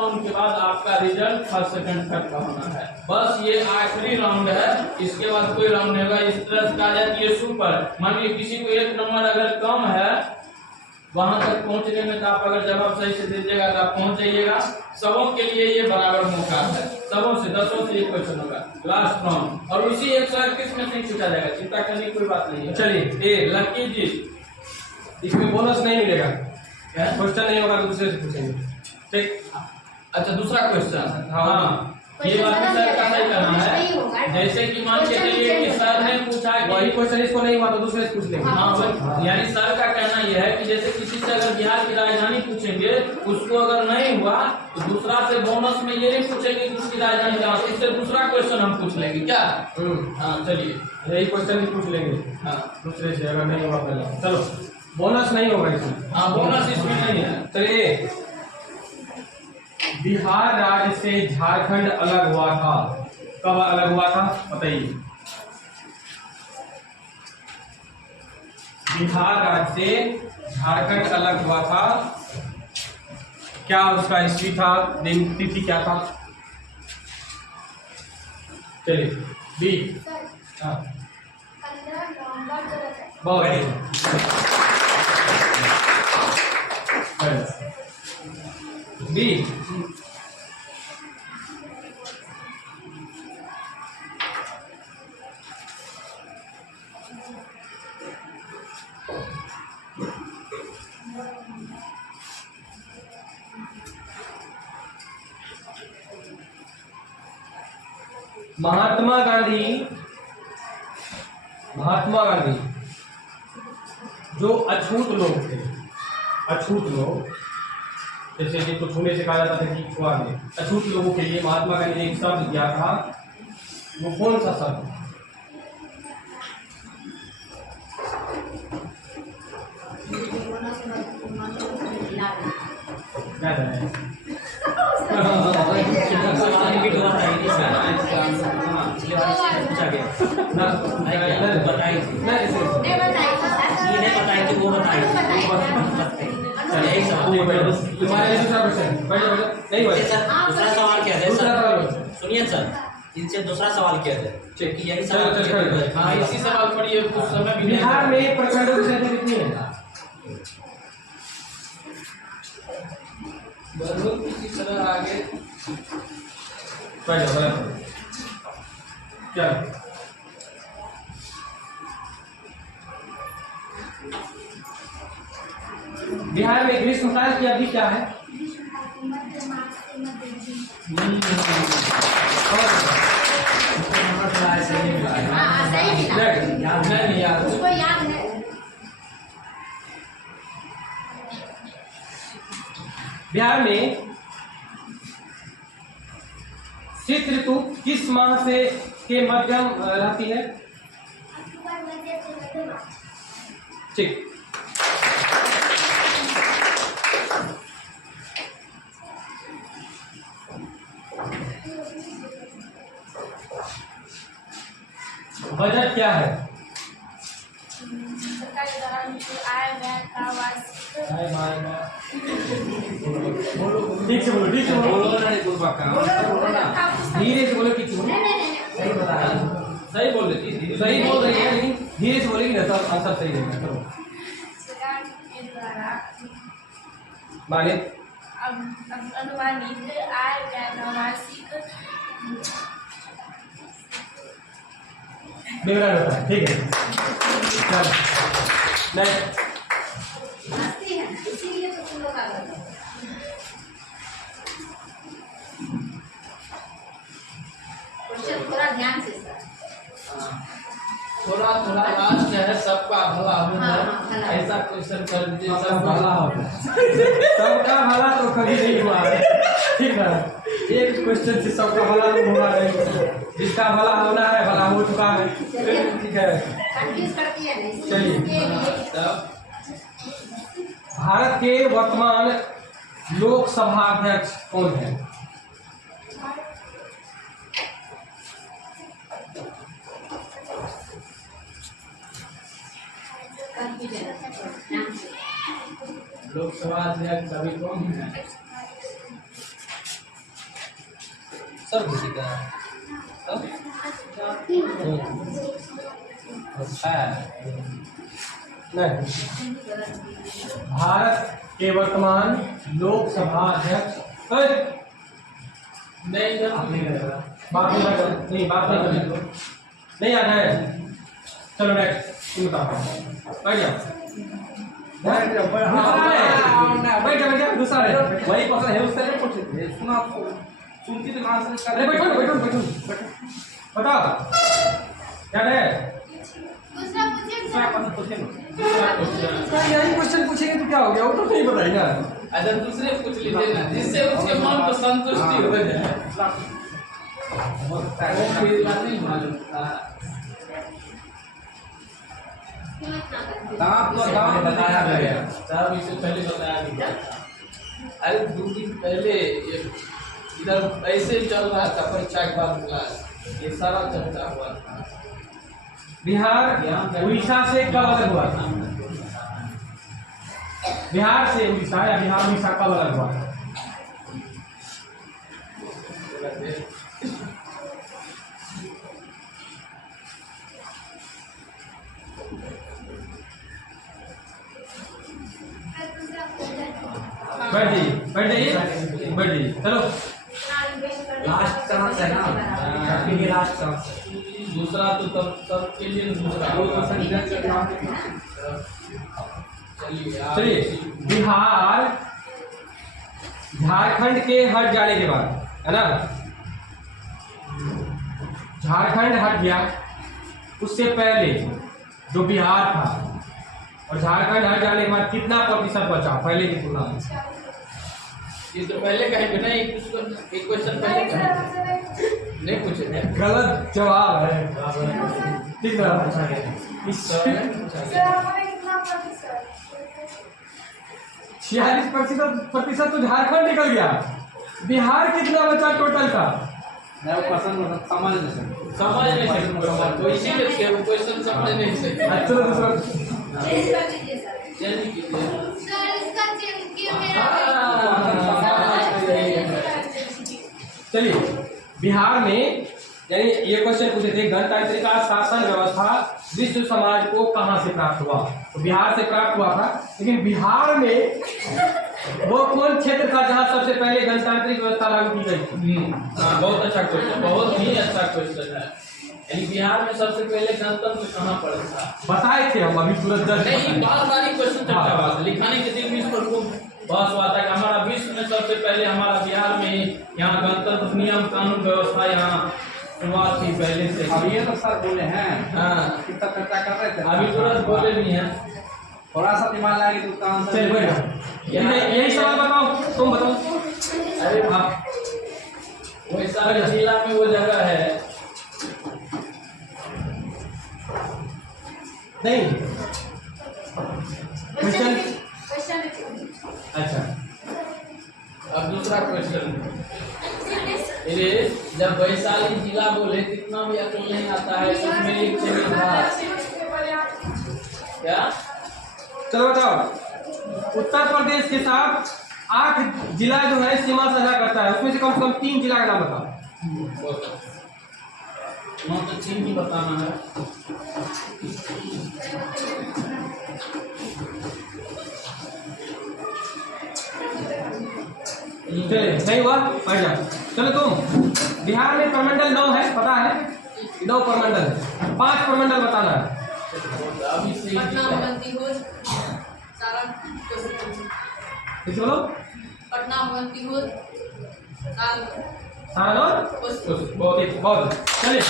उनके बाद आपका रिजल्ट फर्स्ट सेकंड तक का होना है। बस ये आखिरी राउंड है, इसके बाद कोई राउंड नहीं होगा। इस तरह से कहा जाए ये सुपर, मान लीजिए किसी को एक नंबर अगर कम है, वहां तक पहुंचने में तो आप अगर जवाब सही से दे दीजिएगा तो आप पहुंच जाइएगा। सबों के लिए ये बराबर मौका है, सबों से 10 से एक क्वेश्चन होगा लास्ट राउंड, और उसी 131 में नहीं पूछा जाएगा, चिंता करने की कोई बात नहीं है। चलिए ए लकी जी, इसमें बोनस नहीं मिलेगा, क्या क्वेश्चन नहीं होगा तो दूसरे से पूछेंगे। ठीक। अच्छा दूसरा क्वेश्चन, हाँ ये बात सर का सही करना है। जैसे कि मान के चलिए कि सर ने पूछा वही कि क्वेश्चन इसको नहीं हुआ तो दूसरे से पूछ लेंगे। हाँ, यानी सर का कहना यह है कि जैसे किसी से अगर बिहार की राजधानी पूछेंगे, उसको अगर नहीं हुआ तो दूसरा से बोनस में ये नहीं पूछेंगे कि उसकी राजधानी कहाँ, इससे दूसरा क्वेश्चन हम पूछ लेंगे क्या। हाँ चलिए यही क्वेश्चन भी पूछ लेंगे हाँ दूसरे से अगर नहीं हुआ पहले। चलो बोनस नहीं होगा इसमें। हाँ, बोनस इसमें नहीं है। चलिए, बिहार राज्य से झारखंड अलग हुआ था, कब अलग हुआ था बताइए। बिहार राज्य से झारखंड अलग हुआ था, क्या उसका ईस्वी था, दिन तिथि क्या था? चलिए बी। हाँ बहुत बी। महात्मा गांधी जो अछूत लोग थे, अछूत लोग जैसे जिनको छूने से कहा जाता था कि छुआ गए, अछूत लोगों के लिए महात्मा गांधी ने एक शब्द दिया था, वो कौन सा शब्द? क्या जाने? दूसरा सवाल क्या है सर? सुनिए सर, इनसे दूसरा सवाल क्या है? यही सवाल। हाँ इसी सवाल पर ये कुछ समय भी बिहार में प्रखंडों की संख्या कितनी है? बहुत किसी तरह आगे क्या बिहार में ग्रीष्मकाल की अवधि क्या है? बिहार में शीत ऋतु किस माह से के मध्यम रहती है? ठीक। बजट क्या है? ठीक से बोलो, ठीक से बोलो, धीरे से बोलो, ठीक से बोलो। सही बोल रही थी, सही बोल रही है लेकिन धीरे से बोलेगी ना तो आंसर सही रहेगा। चलो माने अनुमानित आय व्यय वार्षिक विवरण होता है, ठीक है। चलो नेक्स्ट। थोड़ा ध्यान से थोड़ा थोड़ा लास्ट है, सबका भला हो हाँ, जाए ऐसा क्वेश्चन कर दीजिए, सबका सब भला हो सबका भला तो कभी नहीं हुआ है, ठीक है। एक क्वेश्चन से सबका भला नहीं हुआ है, जिसका भला होना है भला हो चुका है, ठीक है। चलिए, भारत के वर्तमान लोकसभा अध्यक्ष कौन है? लोकसभा अध्यक्ष अभी कौन है? सब किसी का नहीं, भारत के वर्तमान लोकसभा अध्यक्ष नहीं जब बात नहीं नहीं याद है। चलो नेक्स्ट तुम बताओ। बैठ जाओ बैठ जाओ दूसरा है वही पसंद है उससे नहीं पूछे सुना सुनती तो कहाँ से अरे बैठो बैठो बैठो बताओ क्या है। दूसरा पूछिए सर। यही क्वेश्चन पूछेंगे तो क्या हो गया, वो तो नहीं बताएगा। अच्छा दूसरे पूछ लीजिए ना, जिससे उसके मन को संतुष्टि हो जाए। वो फिर बात नहीं मालूम था। दांत तो दांत बताया गया साहब इससे पहले बताया गया। अरे 2 दिन पहले ये इधर ऐसे चल रहा था परीक्षा के बाद क्लास, ये सारा चर्चा हुआ था। बिहार उड़ीसा से कब अलग हुआ था? बिहार से उड़ीसा या बिहार उड़ीसा कब अलग हुआ था? बैठ जाइए चलो। लास्ट चांस है ना, आपके लिए लास्ट चांस है। दूसरा तो तब सबके लिए दूसरा होगा। चलिए बिहार झारखंड के हट जाने के बाद है ना, झारखंड हट गया, उससे पहले जो बिहार था और झारखंड हट जाने के बाद कितना प्रतिशत बचा पहले की तुलना में? ये तो पहले कहेंगे ना, एक क्वेश्चन पहले कहेंगे नहीं पूछे थे। गलत जवाब है। ठीक है 46% तो झारखंड निकल गया। बिहार कितना बचा टोटल का? मैं पसंद समझ नहीं सकता समझ नहीं सकते तो इसीलिए क्वेश्चन समझ नहीं सकते। अच्छा दूसरा चेंज कर दीजिए सर। चेंज कीजिए। सर इसका चेंज किया मेरा। चलिए बिहार में यानी ये क्वेश्चन पूछे थे, गणतांत्रिक शासन व्यवस्था विश्व समाज को कहां से प्राप्त हुआ? तो बिहार से प्राप्त हुआ था, लेकिन बिहार में वो कौन क्षेत्र था जहां सबसे पहले गणतांत्रिक व्यवस्था लागू की गई थी? हाँ बहुत अच्छा क्वेश्चन, बहुत ही अच्छा क्वेश्चन है। यानी बिहार में सबसे पहले गणतंत्र कहाँ पड़ा था? बताए थे हम अभी तुरंत नहीं बार बार क्वेश्चन चर्चा हुआ था। लिखाने के दिन विश्व पर खूब बहस हुआ था कि हमारा विश्व में सबसे पहले हमारा बिहार में यहाँ गणतंत्र नियम कानून व्यवस्था यहाँ शुरुआत थी पहले से। अब ये तो सर बोले हैं हाँ कितना चर्चा कर रहे थे अभी तुरंत बोले नहीं है। थोड़ा सा दिमाग लगा तो उसका आंसर चल बढ़िया। यही सवाल बताओ, तुम बताओ। अरे आप वैसा जिला में वो जगह है नहीं क्वेश्चन क्वेश्चन अच्छा अब दूसरा क्वेश्चन। अरे जब वैशाली जिला बोले कितना भी अकल नहीं आता है तो उसमें एक चीज था क्या? चलो बताओ। उत्तर प्रदेश के साथ 8 जिला जो है सीमा साझा करता है, उसमें से कम 3 जिला का नाम बताओ। वहाँ तो 3 ही बताना है। चलिए नहीं हुआ बढ़ जाओ। चलो तुम बिहार में प्रमंडल 9 है, पता है? 9 प्रमंडल, 5 प्रमंडल बताना है। अभी से पटना भगवती हो सारा किसी बोलो पटना भगवती हो सारा लोग बहुत बहुत चलिए